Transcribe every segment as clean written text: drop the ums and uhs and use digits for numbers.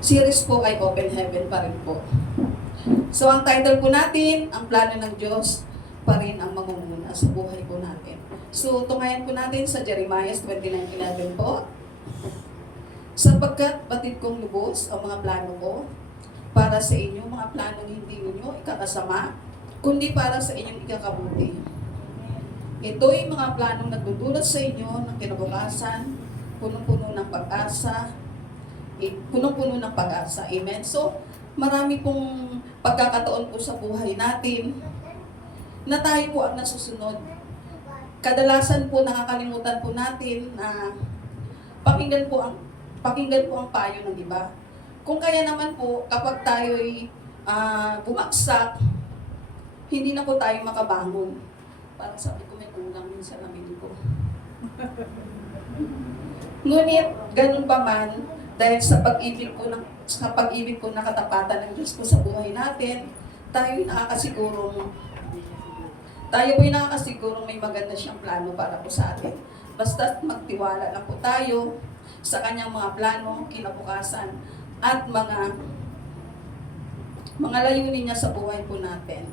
series po ay Open Heaven pa rin po. So ang title po natin, ang plano ng Diyos pa rin ang mangunguna sa buhay po natin. So tungayan po natin sa Jeremiah 29:11 po. Sapagkat batid kong lubos ang mga plano ko para sa inyo, mga planong hindi ninyo ikakasama, kundi para sa inyong ikakabuti. Ito'y mga planong nagdudulot sa inyo ng kinabukasan, punong-puno ng pag-asa, punong-puno ng pag-asa. Amen? So, marami pong pagkakataon po sa buhay natin na tayo po ang nasusunod. Kadalasan po nakakalimutan po natin na pakinggan po ang payo ng iba. Kung kaya naman po, kapag tayo'y bumagsak, hindi na po tayo makabangon. Parang sabi ko, may kulang minsan namin ko. Ngunit, ganun pa man, dahil sa pag-ibig po na katapatan ng Diyos po sa buhay natin, tayo po'y nakakasigurong may maganda siyang plano para po sa atin. Basta magtiwala lang po tayo sa kanyang mga plano, kinabukasan, at mga layunin niya sa buhay po natin.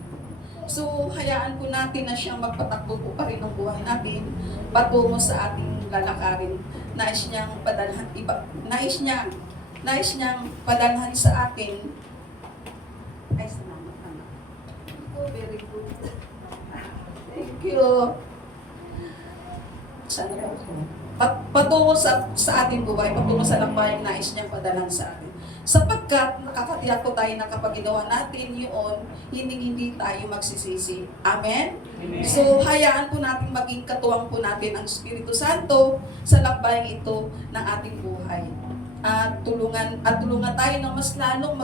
So, hayaan po natin na siyang magpatakbo po pa rin ng buhay natin patungo sa ating lalakarin. Nais niyang padalhan sa atin. Ay, salamat naman. Oh, very good. Thank you. Sana po. Patungo sa ating buhay, patungo sa lambayang nais niyang padalhan sa atin. Sapagkat nakakatiyak po tayo na kapag ginawa natin yun, hindi tayo magsisisi. Amen? Amen? So, hayaan po natin maging katuwang po natin ang Espiritu Santo sa lakbayang ito ng ating buhay. At tulungan tayo ng mas lalong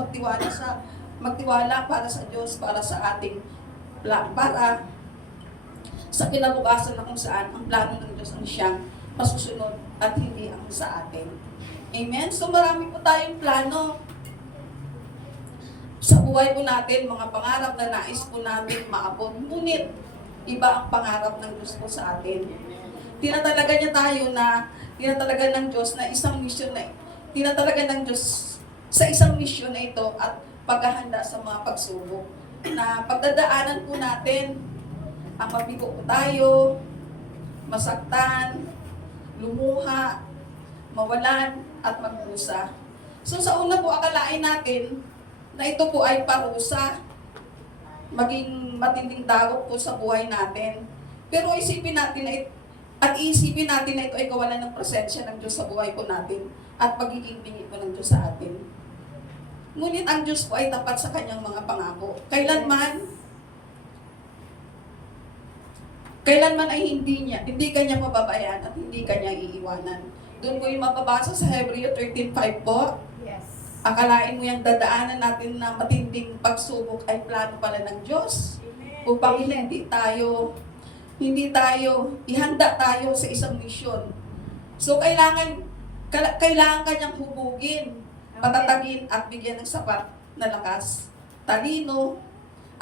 magtiwala para sa Diyos, para sa kinabukasan na kung saan ang plano ng Diyos ang siyang masusunod at hindi ang sa atin. Amen? So marami po tayong plano sa buhay po natin, mga pangarap na nais po natin maabot. Ngunit, iba ang pangarap ng Diyos po sa atin. Tinatalaga ng Diyos na isang misyon sa isang misyon na ito at paghahanda sa mga pagsubok. Na pagdadaanan po natin, ang mabigo po tayo, masaktan, lumuha, mawalan, at magdusa. So sa una po, akalain natin na ito po ay parusa, maging matinding dagok po sa buhay natin. Pero iisipin natin na ito ay kawalan ng presensya ng Diyos sa buhay po natin at pagiging bingi po ng Diyos sa atin. Ngunit ang Diyos po ay tapat sa kanyang mga pangako. Kailanman ay hindi kanya mababayaan at hindi kanya iiwanan. Doon po yung mababasa sa Hebreo 13:5 po. Yes. Akalain mo yung dadaanan natin na matinding pagsubok ay plano pala ng Diyos. Amen. Upang ihanda tayo sa isang misyon. So kailangan kanyang hubugin, patatagin at bigyan ng sapat na lakas, talino,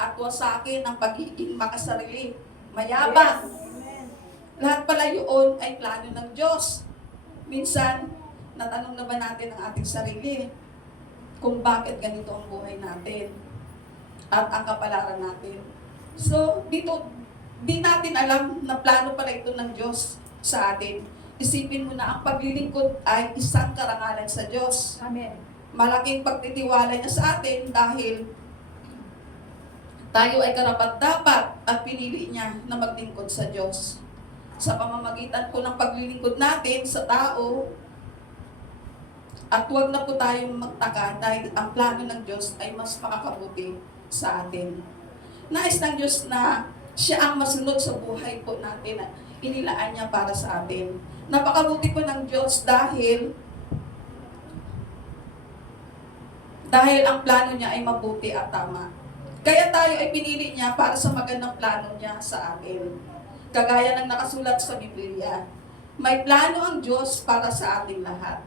at wasakin ang pagiging makasarili, mayabang. Yes. Lahat pala yun ay plano ng Diyos. Minsan, natanong na ba natin ang ating sarili kung bakit ganito ang buhay natin at ang kapalaran natin. So, dito, di natin alam na plano pala ito ng Diyos sa atin. Isipin mo na ang paglilingkod ay isang karangalan sa Diyos. Amen. Malaking pagtitiwala niya sa atin dahil tayo ay karapat-dapat at pinili niya na maglingkod sa Diyos. Sa pamamagitan po ng paglilingkod natin sa tao, at huwag na po tayong magtaka dahil ang plano ng Diyos ay mas makakabuti sa atin. Nais ng Diyos na siya ang masunod sa buhay po natin at inilaan niya para sa atin. Napakabuti po ng Diyos dahil ang plano niya ay mabuti at tama. Kaya tayo ay pinili niya para sa magandang plano niya sa atin. Kagaya ng nakasulat sa Biblia, may plano ang Diyos para sa ating lahat.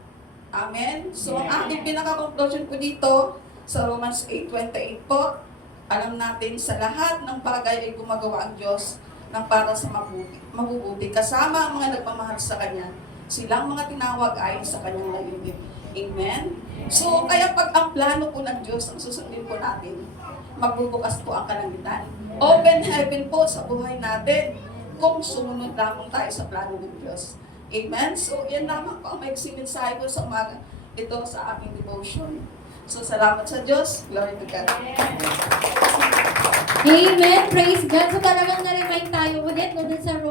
Amen? So, ang ating pinaka-conclusion po dito sa Romans 8:28 po, alam natin sa lahat ng bagay ay gumagawa ang Diyos ng para sa mabubuti. Kasama ang mga nagmamahal sa Kanya. Silang mga tinawag ay sa Kanyang layunin. Amen? So, kaya pag ang plano po ng Diyos, ang susundin po natin, magbubukas po ang kalangitan. Open heaven po sa buhay natin kung sumunod lamang tayo sa plano ng Diyos. Amen? So, yan lamang po ang maigsi mensahe ko sa umaga ito sa aking devotion. So, salamat sa Diyos. Glory to God. Amen. Praise God. So talagang na-remind tayo ulit no, dun sa